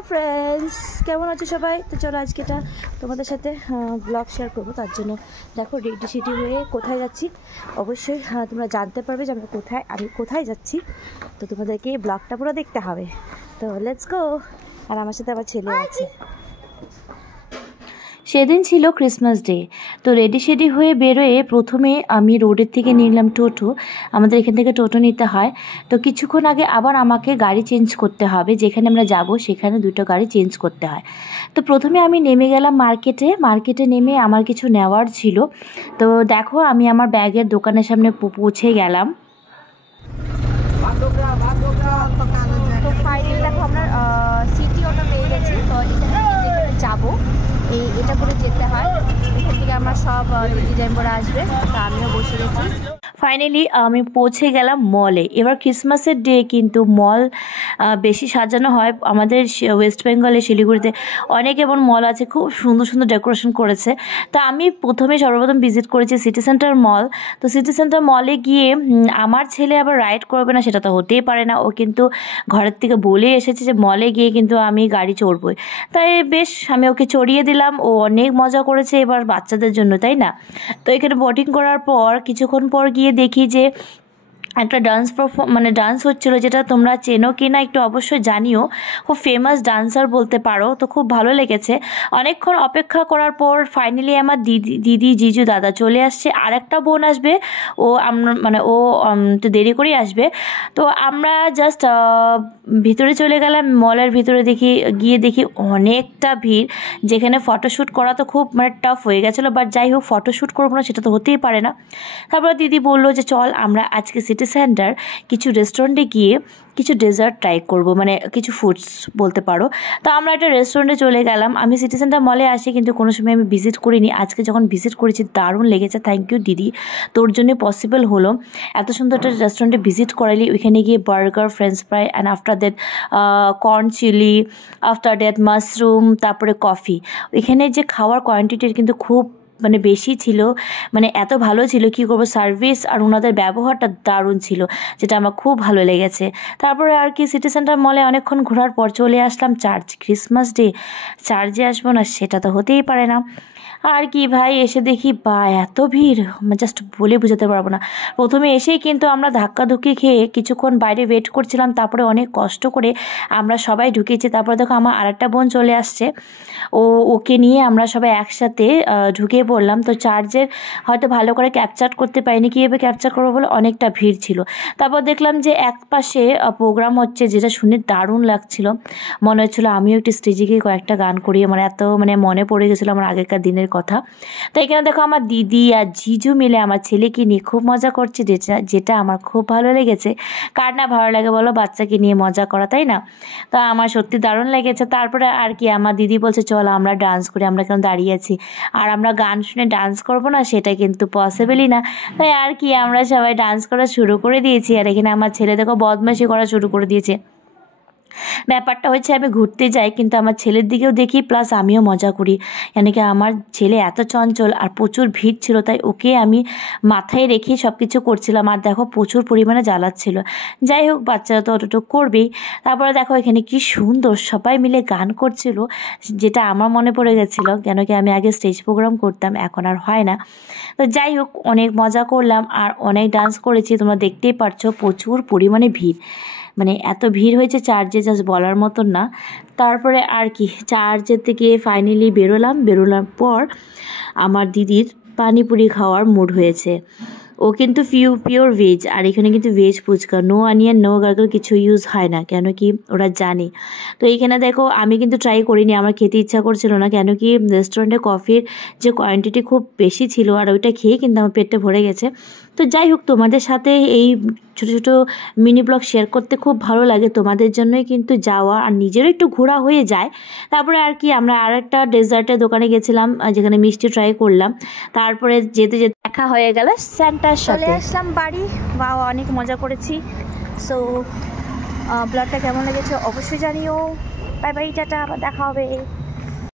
Hello friends কেমন আছো সবাই। তো চলো আজকে এটা তোমাদের সাথে ব্লগ শেয়ার করব। তার জন্য দেখো রেডি সিটি হয়ে কোথায় যাচ্ছি অবশ্যই তোমরা জানতে পারবে যে আমি কোথায় যাচ্ছি। তো তোমাদেরকে ব্লগটা পুরো দেখতে হবে। তো লেটস গো। আর আমার সাথে আমার ছেলে আছে। সেদিন ছিল ক্রিসমাস ডে। তো রেডি হয়ে বেরোয়ে প্রথমে আমি রোডের থেকে নিলাম টোটো। আমাদের এখান থেকে টোটো নিতে হয়। তো কিছুক্ষণ আগে আবার আমাকে গাড়ি চেঞ্জ করতে হবে, যেখানে আমরা যাব সেখানে দুটো গাড়ি চেঞ্জ করতে হয়। তো প্রথমে আমি নেমে গেলাম মার্কেটে নেমে আমার কিছু নেওয়ার ছিল। তো দেখো আমি আমার ব্যাগের দোকানের সামনে পৌঁছে গেলাম। তো ফাইনালি দেখো আমরা সিটি অটো পেয়ে গেছি। তো এখানে যাবো, এটা করে যেতে হয়। এখান থেকে আমার সব দিদি জাম্বরা আসবে। তো আমিও বসে গেছি। ফাইনালি আমি পৌঁছে গেলাম মলে। এবার ক্রিসমাসের ডে কিন্তু মল বেশি সাজানো হয় আমাদের ওয়েস্ট বেঙ্গলে শিলিগুড়িতে অনেক এমন মল আছে, খুব সুন্দর সুন্দর ডেকোরেশন করেছে। তা আমি সর্বপ্রথম ভিজিট করেছি সিটি সেন্টার মল। তো সিটি সেন্টার মলে গিয়ে আমার ছেলে আবার রাইড করবে না সেটা তো হতেই পারে না। ও কিন্তু ঘরের থেকে বলে এসেছে যে মলে গিয়ে কিন্তু আমি গাড়ি চড়বই। তাই বেশ আমি ওকে চড়িয়ে দিলাম। ও অনেক মজা করেছে, এবার বাচ্চাদের জন্য তাই না। তো এখানে বোটিং করার পর কিছুক্ষণ পর গিয়ে দেখি যে একটা ডান্স হচ্ছিলো, যেটা তোমরা চেনো কি না একটু অবশ্যই জানিও। খুব ফেমাস ডান্সার বলতে পারো। তো খুব ভালো লেগেছে। অনেকক্ষণ অপেক্ষা করার পর ফাইনালি আমার দিদি জিজু দাদা চলে আসছে। আর একটা বোন আসবে, ও একটু দেরি করেই আসবে। তো আমরা জাস্ট ভিতরে চলে গেলাম। মলের ভিতরে গিয়ে দেখি অনেকটা ভিড়, যেখানে ফটোশ্যুট করা তো খুব টাফ হয়ে গেছিলো। বাট যাই হোক, ফটোশ্যুট করবো না সেটা তো হতেই পারে না। তারপর দিদি বললো যে চল আমরা আজকে সিটি সেন্টার কিছু রেস্টুরেন্টে গিয়ে কিছু ডেজার্ট ট্রাই করবো, কিছু ফুডস বলতে পারো। তো আমরা একটা রেস্টুরেন্টে চলে গেলাম। আমি সিটি সেন্টার মলে আসি কিন্তু কোনো সময় আমি ভিজিট করিনি। আজকে যখন ভিজিট করেছি দারুণ লেগেছে। থ্যাংক ইউ দিদি, তোর জন্য পসিবল হলো। এত সুন্দর একটা রেস্টুরেন্টে ভিজিট করালি। ওইখানে গিয়ে burger, french fry and after that corn chilli, after that mushroom, তারপরে কফি। ওইখানে যে খাওয়ার কোয়ান্টিটির কিন্তু খুব বেশি ছিল, এত ভালো ছিল কি করবো। সার্ভিস আর ওনাদের ব্যবহারটা দারুণ ছিল, যেটা আমার খুব ভালো লেগেছে। তারপরে আর কি সিটি সেন্টার মলে অনেকক্ষণ ঘোরার পর চলে আসলাম চার্চ। ক্রিসমাস ডে চার্চে আসবো না সেটা তো হতেই পারে না। আর কি ভাই, এসে দেখি এত ভিড় জাস্ট বলে বোঝাতে পারবো না। প্রথমে এসেই কিন্তু আমরা ধাক্কাধুক্কি খেয়ে কিছুক্ষণ বাইরে ওয়েট করছিলাম। তারপরে অনেক কষ্ট করে আমরা সবাই ঢুকেছি। তারপরে দেখো আমার আরেকটা বোন চলে আসছে, ওকে নিয়ে আমরা সবাই একসাথে ঢুকে পড়লাম। তো চার্চের হয়তো ভালো করে ক্যাপচার করতে পারিনি, কীভাবে ক্যাপচার করবো বলে অনেকটা ভিড় ছিল। তারপর দেখলাম যে এক পাশে প্রোগ্রাম হচ্ছে, যেটা শুনে দারুণ লাগছিল। মনে হচ্ছিলো আমিও একটু স্টেজে গিয়ে কয়েকটা গান করি। এত মনে পড়ে গেছিলো আমার আগেকার দিনের কথা। তো এখানে দেখো আমার দিদি আর জিজু মিলে আমার ছেলেকে নিয়ে খুব মজা করছে, যেটা আমার খুব ভালো লেগেছে। কার না ভালো লাগে বলো বাচ্চাকে নিয়ে মজা করা, তাই না। তো আমার সত্যি দারুণ লেগেছে। তারপরে আর কি আমার দিদি বলছে চল আমরা ডান্স করি। আমরা কেন দাঁড়িয়ে আছি, আর আমরা গান শুনে ডান্স করব না সেটা কিন্তু পসিবলই না। তাই আর কি আমরা সবাই ডান্স করা শুরু করে দিয়েছি। আর এখানে আমার ছেলে দেখো বদমাইশি করা শুরু করে দিয়েছে। ব্যাপারটা হচ্ছে আমি ঘুরতে যাই কিন্তু আমার ছেলের দিকেও দেখি, প্লাস আমিও মজা করি। কি আমার ছেলে এত চঞ্চল আর প্রচুর ভিড় ছিল, তাই ওকে আমি মাথায় রেখে সব কিছু করছিলাম। আর দেখো প্রচুর পরিমাণে জ্বালাচ্ছিল। যাই হোক, বাচ্চারা তো অতটুকু করবেই। তারপরে দেখো এখানে কি সুন্দর সবাই মিলে গান করছিল, যেটা আমার মনে পড়ে গেছিলো। কি আমি আগে স্টেজ প্রোগ্রাম করতাম, এখন আর হয় না। তো যাই হোক, অনেক মজা করলাম আর অনেক ডান্স করেছি। তোমরা দেখতেই পারছো প্রচুর পরিমাণে ভিড়, এত ভিড় হয়েছে চার্চে জাস্ট বলার মতন না। তারপরে আর কি চার্চের থেকে ফাইনালি বেরোলাম পর আমার দিদির পানিপুরি খাওয়ার মুড হয়েছে। ও কিন্তু পিওর ভেজ, আর এখানে কিন্তু veg fuchka, no onion no garlic কিছু ইউজ হয় না, কি ওরা জানে। তো এইখানে দেখো আমি কিন্তু ট্রাই করিনি, আমার খেতে ইচ্ছা করছিল না, কি রেস্টুরেন্টে কফির যে কোয়ান্টিটি খুব বেশি ছিল, আর ওইটা খেয়ে কিন্তু আমার পেটটা ভরে গেছে। তো যাই হোক, তোমাদের সাথে এই ছোটো ছোটো মিনি ব্লগ শেয়ার করতে খুব ভালো লাগে। তোমাদের জন্যই কিন্তু যাওয়া, আর নিজেরও একটু ঘোরা হয়ে যায়। তারপরে আর কি আমরা আর একটা ডেজার্টের দোকানে গেছিলাম, যেখানে মিষ্টি ট্রাই করলাম। তারপরে যেতে যেতে দেখা হয়ে গেল স্যান্টার সাথে। চলে আসলাম বাড়ি। অনেক মজা করেছি। সো ব্লগটা কেমন লেগেছে অবশ্যই জানিও। বাই বাই, টাটা, আবার দেখা হবে।